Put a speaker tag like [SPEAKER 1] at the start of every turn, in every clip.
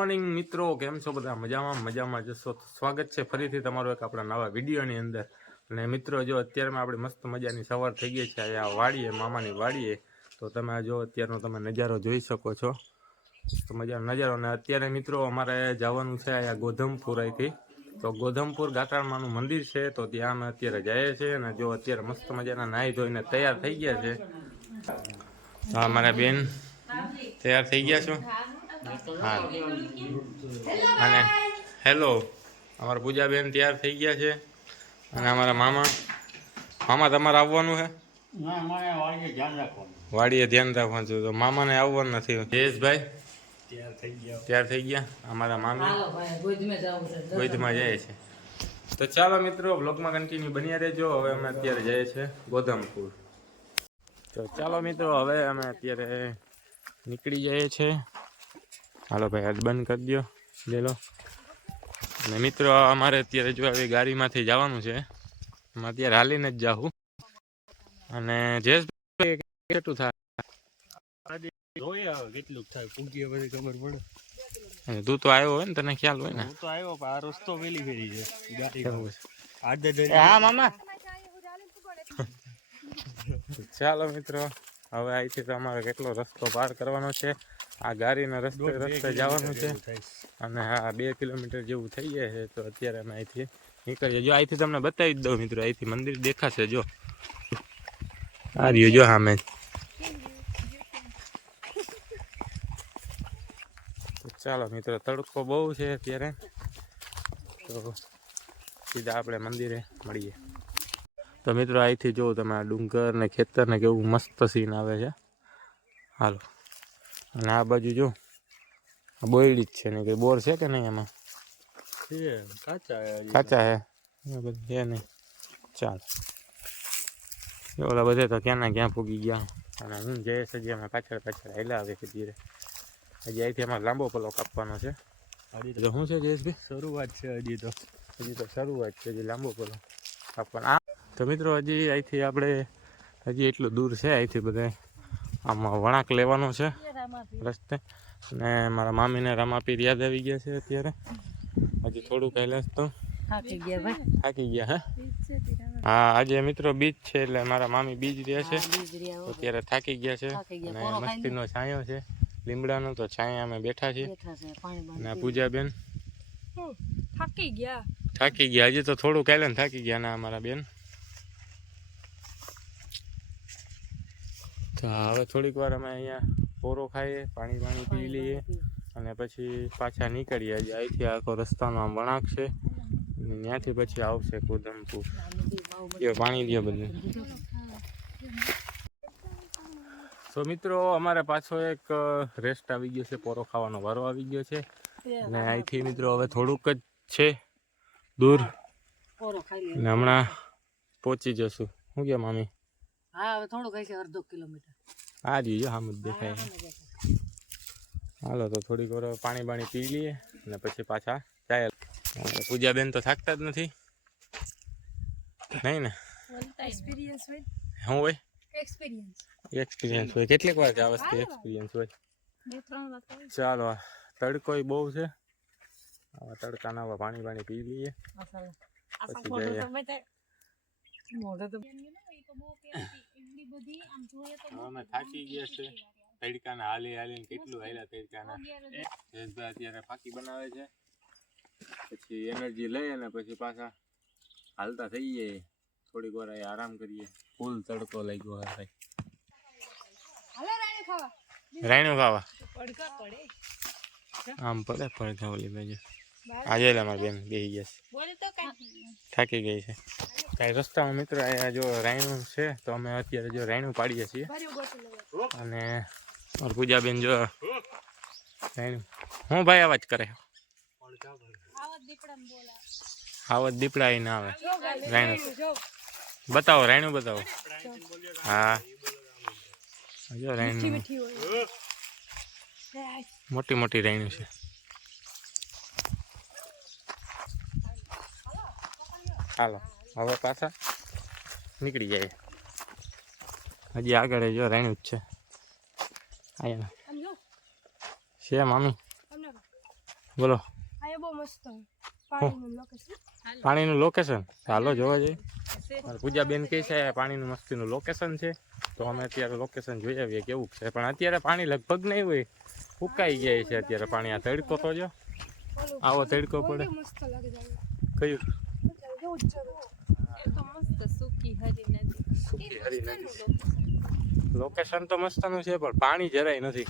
[SPEAKER 1] Morning મિત્રો. કેમ છો બધા? મજામાં? મજામાં જશો સ્વાગત છે ફરીથી તમારું એક આપણા નવા વિડીયોની અંદર. અને મિત્રો, જો અત્યારમાં આપણે મસ્ત મજાની સવાર થઈ ગઈ છે આ વાડીએ, મામાની વાડીએ. તો તમે જો અત્યારનો તમે નજારો જોઈ શકો છો. તો મજાનો નજારો. અને અત્યારે મિત્રો, અમારે જવાનું છે અહીંયા ગોધમપુર અહીંથી. તો ગોધમપુર ગાતાળમાનું મંદિર છે. તો ત્યાં અમે અત્યારે જઈએ છીએ. અને જો અત્યારે મસ્ત મજાના નાહી ધોઈને તૈયાર થઈ ગયા છે. આ મારા બેન તૈયાર થઈ ગયા છો? હા. અને હેલો. અમારા પૂજાબેન તૈયાર થઈ ગયા છે. અને અમારા મામા. મામા તમારે આવવાનું છે વાડીએ ધ્યાન રાખવાનું. છે. તો મામાને આવવાનું નથી. જયેશભાઈ?
[SPEAKER 2] તૈયાર થઈ ગયા.
[SPEAKER 1] તૈયાર થઈ ગયા? અમારા મામી?
[SPEAKER 3] હાલો ભાઈ ગોદમાં જાવું છે.
[SPEAKER 1] ગોઈધમાં જાય છે. તો ચાલો મિત્રો બ્લોગમાં કન્ટિન્યુ બન્યા રહેજો. હવે અમે અત્યારે જઈએ છીએ ગોધમપુર. તો ચાલો મિત્રો હવે અમે અત્યારે નીકળી જઈએ છીએ. હાલો ભાઈ હાથ બંધ કરી દો લે લો. અને મિત્રો અમારે અત્યારે જો આવી ગાડીમાંથી જવાનું છે અમે અત્યારે હાલીને જ જાઉં અને જયેશભાઈ કેટલું થાય?
[SPEAKER 2] જોઈએ હવે કેટલું થાય પૂગીએ પછી ખબર પડે.
[SPEAKER 1] તું તો આવ્યો હોય ને તને ખ્યાલ હોય ને?
[SPEAKER 2] હું તો આવ્યો પણ આ રસ્તો વેલી ફેરી છે ગાડી
[SPEAKER 1] એવું છે. હા મામા. ચાલો મિત્રો હવે અહીંથી તો અમારે કેટલો રસ્તો પાર કરવાનો છે. આ ગાડીના રસ્તે રસ્તે જવાનું છે. અને હા બે કિલોમીટર જેવું થઈ જાય છે તો અત્યારે અમે અહીંથી નીકળીએ. જો અહીંથી તમને બતાવી જ દઉં મિત્રો અહીંથી મંદિર દેખાશે જો. આ રહ્યું જો સામે. ચાલો મિત્રો તડકો બહુ છે અત્યારે. તો સીધા આપણે મંદિરે મળીએ. તો મિત્રો અહીંથી જોવો તમે આ ડુંગર ને ખેતર ને કેવું મસ્ત સીન આવે છે. હાલો. અને આ બાજુ જો બોયડી જ છે ને કે બોર છે કે નહીં એમાં?
[SPEAKER 2] કાચા
[SPEAKER 1] કાચા હે? બધું છે નહીં. ચાલ. એ ઓલા બધે તો ક્યાં ના ક્યાં ફૂગી ગયા. અને હું જય સજી અમે પાછળ પાછળ હેલા આવે છે ધીરે હજી અહીંથી અમારે લાંબો પલો કાપવાનો છે. તો શું છે જયેશભાઈ?
[SPEAKER 2] શરૂઆત છે હજી તો.
[SPEAKER 1] હજી તો શરૂઆત છે હજી લાંબો પલો કાપવાનો આ તો મિત્રો હજી અહીંથી આપણે હજી એટલું દૂર છે અહીંથી બધે આમાં વળાંક લેવાનો છે. રસ્તે. અને મારા મામીને રામાપીર યાદ આવી ગયા છે અત્યારે. હજી થોડુંક કૈલાસ તો.
[SPEAKER 3] થાકી ગયા ભાઈ.
[SPEAKER 1] થાકી ગયા હે? હા આજે મિત્રો બીજ છે એટલે મારા મામી બીજ રહ્યા છે. અત્યારે થાકી ગયા છે. અને મસ્તીનો છાંયો છે. લીમડાનો તો છાંયા અમે બેઠા છીએ.
[SPEAKER 3] છે
[SPEAKER 1] અને પૂજાબેન?
[SPEAKER 4] થાકી ગયા.
[SPEAKER 1] થાકી ગયા. હજી તો થોડું કાલે ને થાકી ગયા ના અમારા બેન. તો હવે થોડીક વાર અમે અહીંયા પોરો ખાઈએ પાણી પાણી પી લઈએ અને પછી પાછા નીકળીએ. અહીંથી આખો રસ્તાનો આમ વળાંક છે. ત્યાંથી પછી આવશે કુદમપુર એ પાણી દો બધું. તો મિત્રો અમારે પાછો એક રેસ્ટ આવી ગયો છે. પોરો ખાવાનો વારો આવી ગયો છે. અને અહીંથી મિત્રો હવે થોડુંક જ છે. દૂર.
[SPEAKER 3] પોરો ખાઈ
[SPEAKER 1] અને હમણાં પહોંચી જશું. શું કે મામી?
[SPEAKER 3] હા હવે થોડુંક હશે અડધો કિલોમીટર.
[SPEAKER 1] આ રહ્યું જો આમ જ દેખાય છે. હાલો તો થોડીક વાર પાણી બાણી પી લઈએ અને પછી પાછા જાય અને પૂજાબેન તો થાકતા જ નથી. નહીં ને?
[SPEAKER 4] એક્સપિરિયન્સ હોય?
[SPEAKER 1] શું હોય?
[SPEAKER 4] એક્સપિરિયન્સ
[SPEAKER 1] એક્સપિરિયન્સ હોય. કેટલીક વાર આ વસ્તુ એક્સપિરિયન્સ હોય?
[SPEAKER 4] બે ત્રણ વાત હોય
[SPEAKER 1] ચાલો આ તડકોય બહુ છે. આવા તડકાના આવા પાણી પાણી પી લઈએ.
[SPEAKER 3] મસાલા
[SPEAKER 1] પછી જઈએ.
[SPEAKER 3] મોઢે તો
[SPEAKER 1] અમે થાકી ગયા છે. તડકાના હાલી હાલીને કેટલું હાલ્યા તડકાના. જયેશભાઈ અત્યારે ફાકી બનાવે છે. પછી એનર્જી લઈ અને પછી પાછા હાલતા થઈ જાય થોડીક વાર આરામ કરીએ. ફૂલ તડકો લાગ્યો હા ભાઈ.
[SPEAKER 4] હાલે ખાવા.
[SPEAKER 1] રાયણું ખાવા?
[SPEAKER 4] પડે.
[SPEAKER 1] આમ પડે પડે ઓલી બાજુ. આજે અમારી બેન બેસી ગયા છે. થાકી ગઈ છે. કાંઈ રસ્તામાં મિત્રો અહીંયા જો રાયણું છે તો અમે અત્યારે જો રાયણું પાડીએ છીએ. અને મારી પૂજાબેન જો રાયણું. હું ભાઈ અવાજ કરે?
[SPEAKER 4] આવત
[SPEAKER 1] દીપડા ના આવે. રાયણું. બતાવો રાયણું બતાવો. હા. જો રાયણું. મોટી મોટી રાયણું છે. હાલો હવે પાછા નીકળી જાય. હજી આગળ જો રાયણું જ છે. અહીંયા છે મામી? બોલો.
[SPEAKER 4] પાણીનું લોકેશન
[SPEAKER 1] હાલો. ચાલો જોવા જઈએ. પૂજાબેન કહે છે પાણીનું મસ્તીનું લોકેશન છે. તો અમે અત્યારે લોકેશન જોઈ આવીએ કેવું છે. પણ અત્યારે પાણી લગભગ નહીં હોય. ઉકાઈ જાય છે અત્યારે પાણી. આ તડકો તો જો. આવો તડકો પડે. કયું? લોકેશન તો મસ્તનું છે પણ પાણી જરાય નથી.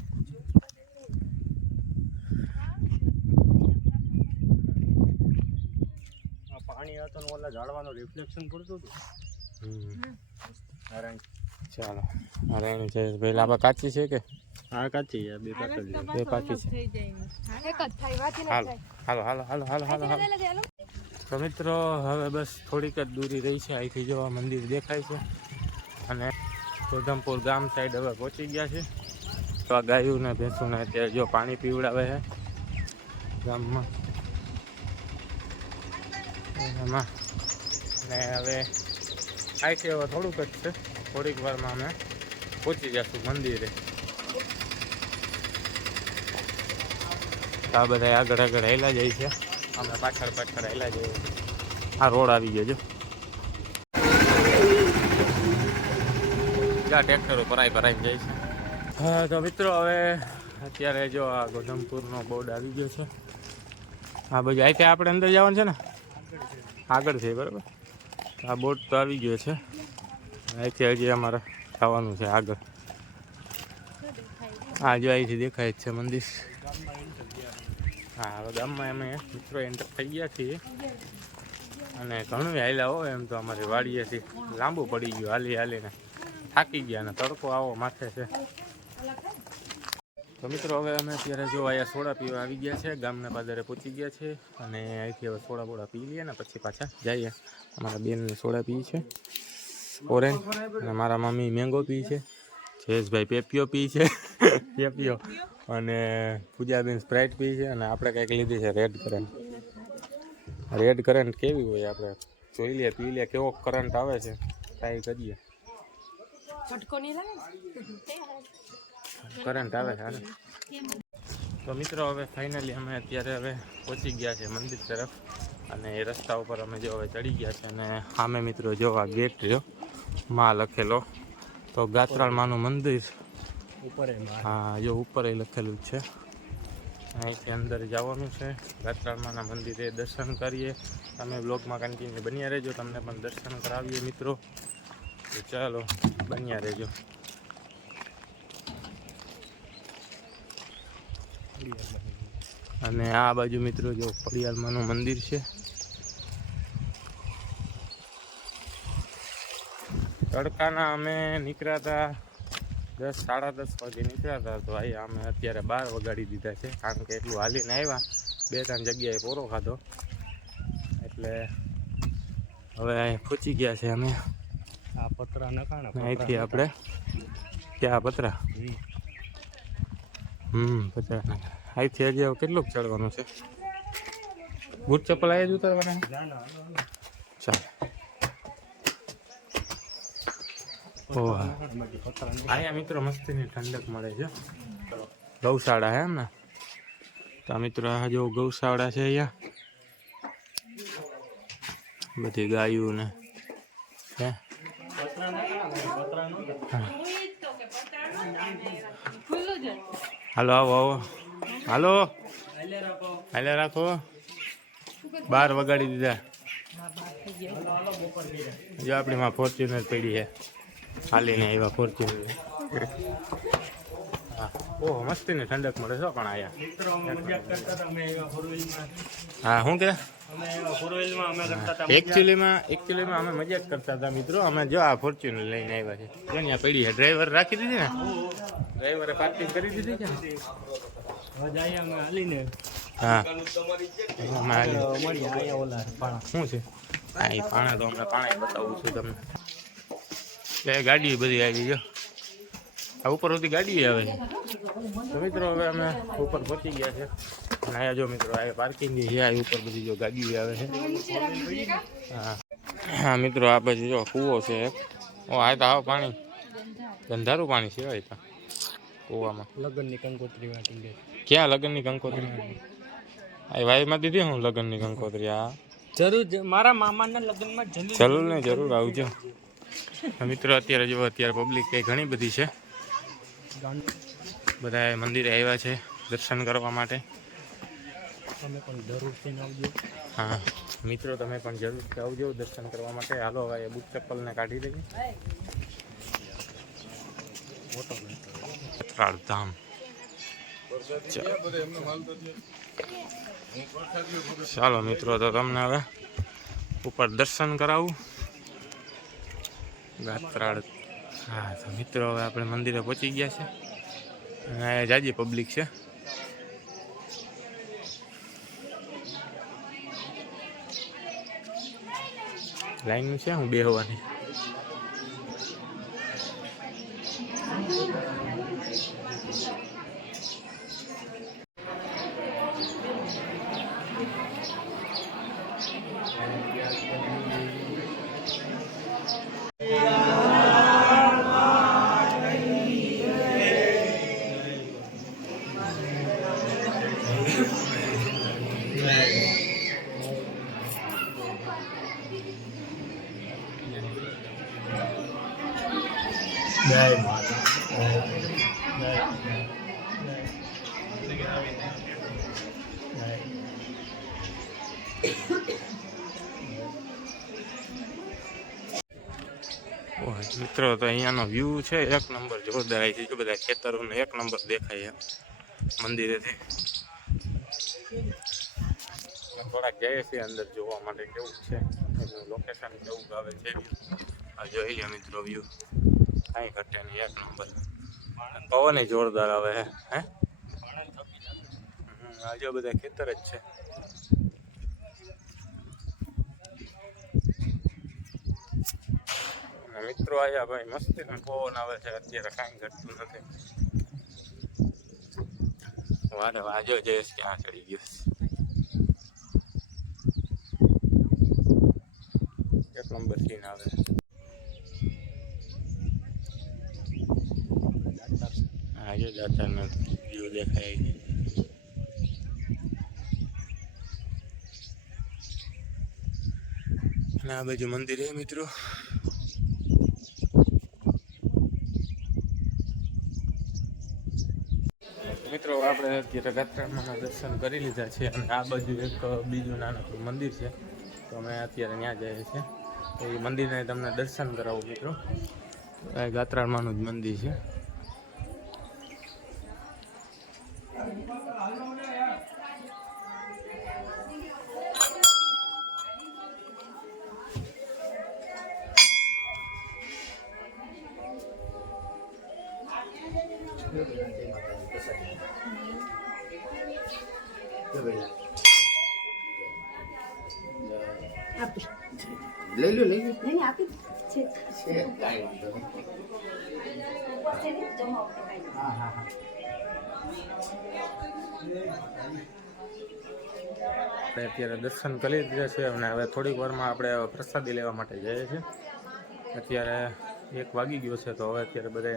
[SPEAKER 2] આ પાણી હતું ઓલા ઝાડવાનું રિફ્લેક્શન પડતું હતું.
[SPEAKER 1] હમ.
[SPEAKER 2] નારાયણ.
[SPEAKER 1] ચાલો અરે છે. ભાઈ લાંબા કાચી છે કે?
[SPEAKER 2] હા કાચી છે બે પાકી છે.
[SPEAKER 1] બે પાકી છે.
[SPEAKER 5] થઈ જાય
[SPEAKER 4] એક જ થાય વાંચી ન
[SPEAKER 1] હાલો હાલો. હાલો હાલો હાલો. તો મિત્રો, હવે બસ થોડીક જ દૂરી રહી છે. અહીંથી જોવા મંદિર દેખાય છે. અને ઉધમપુર ગામ સાઈડ હવે પહોંચી ગયા છે. તો આ ગાયું ને ભેંસું જો પાણી પીવડાવે છે ગામમાં. એમાં. અને હવે અહીંથી હવે થોડુંક જ છે. થોડીક વારમાં અમે પહોંચી જઈશું મંદિરે. આ બધા આગળ આગળ હેલા જાય છે. અમે પાછળ પાછળ આવેલા જઈએ આ રોડ આવી ગયો જો. જ્યાં ટ્રેક્ટરો ભરાઈ ભરાઈને જાય છે. હા તો મિત્રો હવે અત્યારે જો આ ગોધમપુરનો બોર્ડ આવી ગયો છે. આ બાજુ અહીંથી આપણે અંદર જવાનું છે ને? આગળ છે બરાબર? આ બોર્ડ તો આવી ગયો છે. અહીંથી હજી અમારે જવાનું છે આગળ. આ જો અહીંથી દેખાય જ છે મંદિર. હા, હવે ગામમાં અમે મિત્રો એન્ટર થઈ ગયા છીએ. અને ઘણું હાલ્યા હોય એમ તો અમારી વાડીએથી લાંબુ પડી ગયું, હાલી હાલીને થાકી ગયા ને તડકો આવો માથે છે. તો મિત્રો હવે અમે અત્યારે જો અહીંયા સોડા પીવા આવી ગયા છે, ગામના બાદરે પહોંચી ગયા છે અને અહીંથી હવે સોડા બોડા પી લઈએ ને પછી પાછા જઈએ. અમારા બેનને સોડા પી છે, ઓરેન્જ, અને મારા મમ્મી મેંગો પી છે, જયેશભાઈ પેપીઓ પી છે પેપિયો અને પૂજાબેન સ્પ્રાઇટ પી છે અને આપણે કંઈક લીધી છે રેડ કરંટ રેડ કરંટ કેવી હોય આપણે? જોઈ લઈએ પી લઈએ કેવો કરંટ આવે છે? ટ્રાય કરીએ.
[SPEAKER 4] ફટકો નહીં લાગે?
[SPEAKER 1] કરંટ આવે છે હાલે. તો મિત્રો હવે ફાઇનલી અમે અત્યારે હવે પહોંચી ગયા છે મંદિર તરફ અને એ રસ્તા ઉપર અમે જો હવે ચડી ગયા છે અને સામે મિત્રો જો આ ગેટ રહ્યો માં લખેલો. તો ગાત્રાળ માનું મંદિર
[SPEAKER 2] ઉપર
[SPEAKER 1] હા, જો ઉપર એ લખેલું છે. અહીંથી અંદર જવાનું છે. ગાત્રાળમાના મંદિરે દર્શન કરીએ. તમે બ્લોગમાં કન્ટિન્યુ બન્યા રહેજો. તમને પણ દર્શન કરાવીએ મિત્રો. તો ચાલો, બન્યા રહેજો. અને આ બાજુ મિત્રો જો પડિયાલમાનું મંદિર છે. તડકાના અમે નીકળ્યા હતા. દસ સાડા દસ વાગે નીકળ્યા હતા તો અહીંયા અમે અત્યારે બાર વગાડી દીધા છે. કારણ કે એટલું હાલીને આવ્યા. બે ત્રણ જગ્યાએ પોરો ખાધો. એટલે હવે અહીંયા પહોંચી ગયા છે અમે.
[SPEAKER 2] આ પતરા નખાણા
[SPEAKER 1] અહીંથી આપણે ક્યાં પતરા. હમ. પતરા નાખ્યા. અહીંથી હજી કેટલુંક ચડવાનું છે? બૂટ ચપ્પલ આવી જ ઉતારવાના ચાલ ઓહ અહીંયા મિત્રો મસ્તીની ઠંડક મળે છે. ગૌશાળા હે ને તો મિત્રો આ જો ગૌશાળા છે અહીંયા. બધી ગાયું ને છે હાલો, આવો આવો. હાલો. હાલે રાખો. બાર વગાડી દીધા. જો આપણી માં ફોર્ચ્યુનર પડી છે. હાલીને આવ્યા ફોર્ચ્યુનર હા. મસ્તી ને ઠંડક મળે છે પણ આયા.
[SPEAKER 2] મિત્રો અમે મજાક કરતા હતા અમે એવા four wheelમાં
[SPEAKER 1] હા શું કે?
[SPEAKER 2] અમે એવા અમે કરતા હતા
[SPEAKER 1] એકચ્યુઅલીમાં એકચ્યુઅલીમાં અમે મજાક કરતા હતા મિત્રો. અમે જો આ ફોર્ચ્યુનર લઈને આવ્યા છે. પડી છે. ડ્રાઈવર રાખી દીધી ને? ડ્રાઈવરે પાર્કિંગ કરી દીધી છે
[SPEAKER 2] અમે
[SPEAKER 1] હા. અમે શું છે? પાણા તો અમને પાણા બતાવું છું તમને. એ ગાડી બધી આવી જો આ ઉપર સુધી ગાડી આવે. છે તો મિત્રો હવે અમે ઉપર પહોંચી ગયા છે. અને અહીંયા જો મિત્રો આ પાર્કિંગ છે આ ઉપર બધી જો ગાડીઓ આવે છે. હા. હા મિત્રો આ બાજુ જો કૂવો છે. એક ઓ આ તો આવ પાણી. ગંધારું પાણી છે આ તો. કૂવામાં.
[SPEAKER 2] લગ્નની કંકોત્રી વાટી ગઈ
[SPEAKER 1] ક્યાં લગ્નની કંકોત્રી? આ વાયમાં દીધી હું લગ્નની કંકોત્રી આ.
[SPEAKER 2] જરૂર જ- મારા મામાના લગ્નમાં જરૂર
[SPEAKER 1] જરૂર ને જરૂર આવજો. મિત્રો અત્યારે જો અત્યારે પબ્લિક કઈ ઘણી બધી છે. બધા મંદિરે આવ્યા છે દર્શન કરવા માટે.
[SPEAKER 2] તમે પણ જરૂરથી આવજો.
[SPEAKER 1] હા મિત્રો તમે પણ જરૂરથી આવજો દર્શન કરવા માટે. હાલો હવે બુટ ચપ્પલને કાઢી દઈએ ધામ ચાલો મિત્રો તો તમને હવે ઉપર દર્શન કરાવું. ગાત્રાળ. હા, તો મિત્રો, હવે આપણે મંદિરે પહોંચી ગયા છે. અહીંયા જાજી પબ્લિક છે. લાઈન છે, હું બે અહીંયાનો વ્યૂ છે, એક નંબર જોરદાર આવી છે બધા ખેતરોને એક નંબર દેખાય છે મંદિરેથી. થોડાક જઈએ છીએ અંદર જોવા માટે, કેવું છે? લોકેશન કેવું આવે છે? આ જોઈ લે મિત્રો વ્યૂ કાંઈ ઘટે નહીં, એક નંબર પવન જોરદાર આવે હે હે? આજે બધા ખેતર જ છે. અને મિત્રો આયા ભાઈ, મસ્તી નો પવન આવે છે. અત્યારે કાંઈ ઘટતું નથી. વારે વાજો જઈશ ક્યાં ચડી ગયો એક નંબર સીન આવે આજે દાતાનો વ્યૂ દેખાય છે. અને આ બાજુ મંદિર હે મિત્રો? મિત્રો, આપણે અત્યારે ગાત્રામાં દર્શન કરી લીધા છે અને આ બાજુ એક બીજું નાનકડું મંદિર છે. તો અમે અત્યારે ત્યાં જઈએ છીએ. તો એ મંદિરને તમને દર્શન કરાવું, મિત્રો. ગાત્રામાંનું જ મંદિર છે.
[SPEAKER 6] હા હા. હા
[SPEAKER 1] અત્યારે દર્શન કરી લીધા છે અને હવે થોડીક વારમાં આપણે પ્રસાદી લેવા માટે જઈએ છીએ. અત્યારે એક વાગી ગયો છે, તો હવે અત્યારે બધે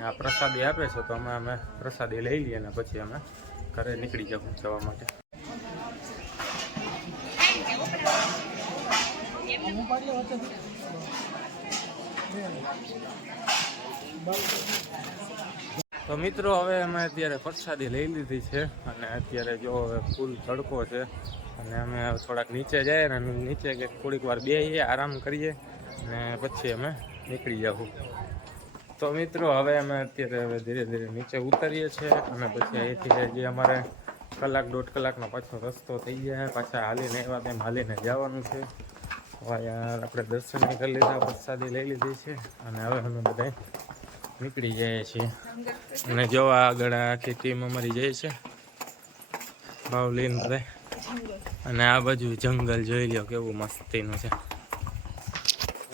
[SPEAKER 1] આ પ્રસાદી આપે છે, તો અમે અમે પ્રસાદી લઈ લઈએ અને પછી અમે ઘરે નીકળી જવું જવા માટે. તો મિત્રો, હવે અમે અત્યારે પ્રસાદી લઈ લીધી છે અને અત્યારે જો હવે ફૂલ તડકો છે અને અમે થોડાક નીચે જઈએ અને નીચે કે થોડીક વાર બેસીએ આરામ કરીએ અને પછી અમે નીકળી જવું તો મિત્રો, હવે અમે અત્યારે હવે ધીરે ધીરે નીચે ઉતરીએ છીએ અને પછી અહીંથી જે અમારે કલાક દોઢ કલાકનો પાછો રસ્તો થઈ જાય પાછા હાલીને એવા તેમ હાલીને જવાનું છે. યાર, આપણે દર્શન કરી લીધા, પ્રસાદી લઈ લીધી છે. અને હવે અમે બધા નીકળી જઈએ છીએ. અને જો આગળ આખી ટીમ અમારી જાય છે. ભાવ લઈને બધા. અને આ બાજુ જંગલ જોઈ લો કેવું મસ્તીનું છે.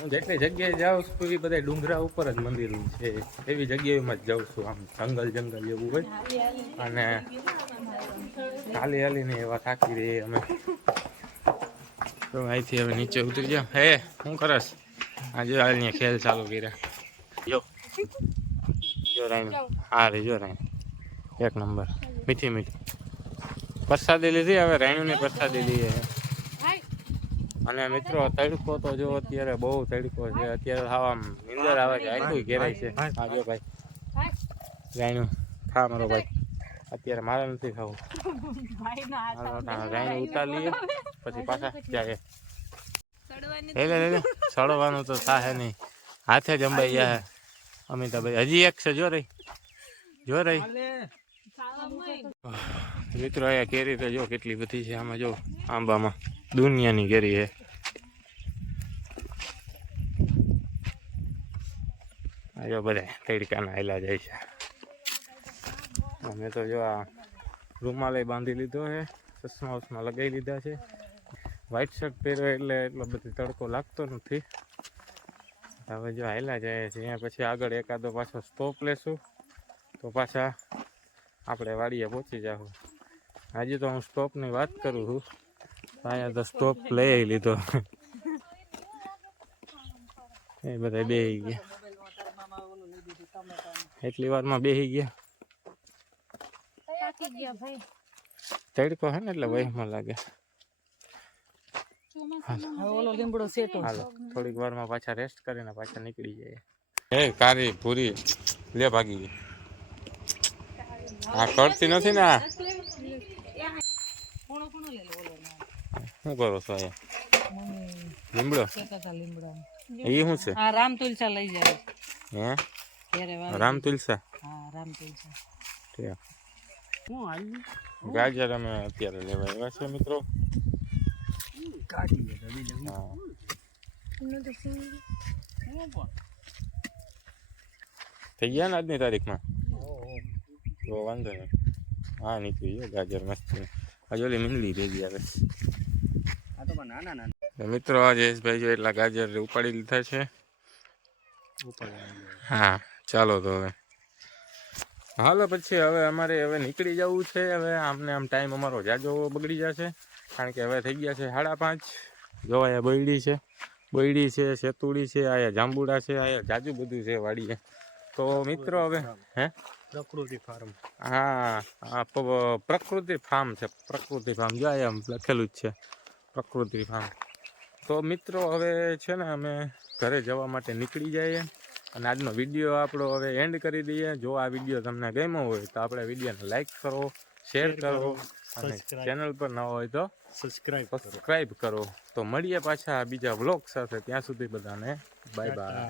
[SPEAKER 1] હું જેટલી જગ્યાએ જાઉં છું એ બધા ડુંગરા ઉપર જ મંદિર છે. એવી જગ્યાએમાં જ જાઉં છું આમ, જંગલ જંગલ જેવું હોય. અને હાલી હાલીને એવા થાકી રહીએ અમે. તો અહીંથી હવે નીચે ઉતરી જાઓ હે, શું કરસ? આજે અહીંયા ખેલ ચાલુ કર્યા. જો. જો રાઈન હા, રે, જો રાઈન એક નંબર. મીઠી મીઠી. પ્રસાદી લીધી, હવે રાણીની પ્રસાદી લઈએ અને મિત્રો, તડકો તો જો અત્યારે બહુ તડકો છે. અત્યારે ખાવા નિંદર આવે છે આટલું ઘેરાય છે. હા ભાઈ. રાયણું ખા મારો ભાઈ. અત્યારે મારે નથી ખાવું. ના, ઉતાર લઈએ. પછી પાછા જાય
[SPEAKER 5] સડવાની
[SPEAKER 1] લે લે લે લે. સડવાનું તો થાય નહીં. હાથે જ અંબાઈ ગયા અમિતાભાઈ હજી એક છે જો રહી. જો રહી. મિત્રો અહીંયા કેરી તો જો કેટલી બધી છે. આમાં જો આંબામાં દુનિયાની કેરી છે જો બધા તડકાના આયલા જાય છે. અમે તો જો આ રૂમાલે બાંધી લીધો છે ચશ્મા ઉસ્મા લગાવી લીધા છે. વ્હાઈટ શર્ટ પહેર્યો એટલે એટલો બધી તડકો લાગતો નથી. હવે જો હાયલા જાય છે અહીંયા પછી આગળ એકાદો પાછો સ્ટોપ લેશું. તો પાછા આપણે વાડીએ પહોંચી જાઉં આજે તો હું સ્ટોપની વાત કરું છું. અહીંયા તો સ્ટોપ લઈ લીધો. એ બધા બેસી ગયા. એટલી વારમાં બેસી ગયા.
[SPEAKER 5] થાકી ગયા ભાઈ
[SPEAKER 1] તડકો હે ને એટલે વહીમાં લાગે
[SPEAKER 3] હવે ઓલો લીમડો સેટો
[SPEAKER 1] હાલો થોડીક વારમાં પાછા રેસ્ટ કરીને પાછા નીકળી જાય એ કારી પૂરી લે ભાગી ગઈ આ કરતી નથી ને આ
[SPEAKER 3] કોણો કોણો લે લો ઓલો
[SPEAKER 1] શું કરો છો અહીંયા લીમડો
[SPEAKER 3] સેટા લીમડા
[SPEAKER 1] એ શું છે
[SPEAKER 3] હા રામ તુલસા લઈ જાય
[SPEAKER 1] હે
[SPEAKER 3] ઘેરે વાવી
[SPEAKER 1] રામ તુલસા
[SPEAKER 3] હા રામ તુલસા
[SPEAKER 1] ઠીક. ગાજર અમે અત્યારે લેવા આવ્યા છે મિત્રો. થઈ ગયા ને આજની તારીખમાં? તો વાંધો નહીં. હા નીકળી ગયો ગાજર મસ્ત. હજુ ઓલી મીંડલી ભેગી આવે.
[SPEAKER 2] આ તો પણ નાના નાના.
[SPEAKER 1] તો મિત્રો આ જયેશભાઈ જો એટલા ગાજર ઉપાડી લીધા છે. હા ચાલો તો હવે. હાલો પછી હવે અમારે હવે નીકળી જવું છે. હવે આમને આમ ટાઈમ અમારો જાજો બગડી જશે. કારણ કે હવે થઈ ગયા છે સાડા પાંચ. જો અહીંયા બૈડી છે. બૈડી છે સેતુડી છે અહીંયા જાંબુડા છે અહીંયા જાજુ બધું છે વાડીએ તો મિત્રો હવે હે?
[SPEAKER 2] પ્રકૃતિ ફાર્મ.
[SPEAKER 1] હા પ્રકૃતિ ફાર્મ છે. પ્રકૃતિ ફાર્મ. જો એમ લખેલું જ છે. પ્રકૃતિ ફાર્મ. તો મિત્રો હવે છે ને અમે ઘરે જવા માટે નીકળી જઈએ. અને આજનો વીડિયો આપણો હવે એન્ડ કરી દઈએ. જો આ વીડિયો તમને ગમ્યો હોય તો આપણે વિડીયોને લાઈક કરો શેર કરો અને ચેનલ પર ન હોય તો
[SPEAKER 2] સબસ્ક્રાઇબ
[SPEAKER 1] સબસ્ક્રાઈબ કરો. તો મળીએ પાછા બીજા વ્લોગ સાથે. ત્યાં સુધી બધાને બાય બાય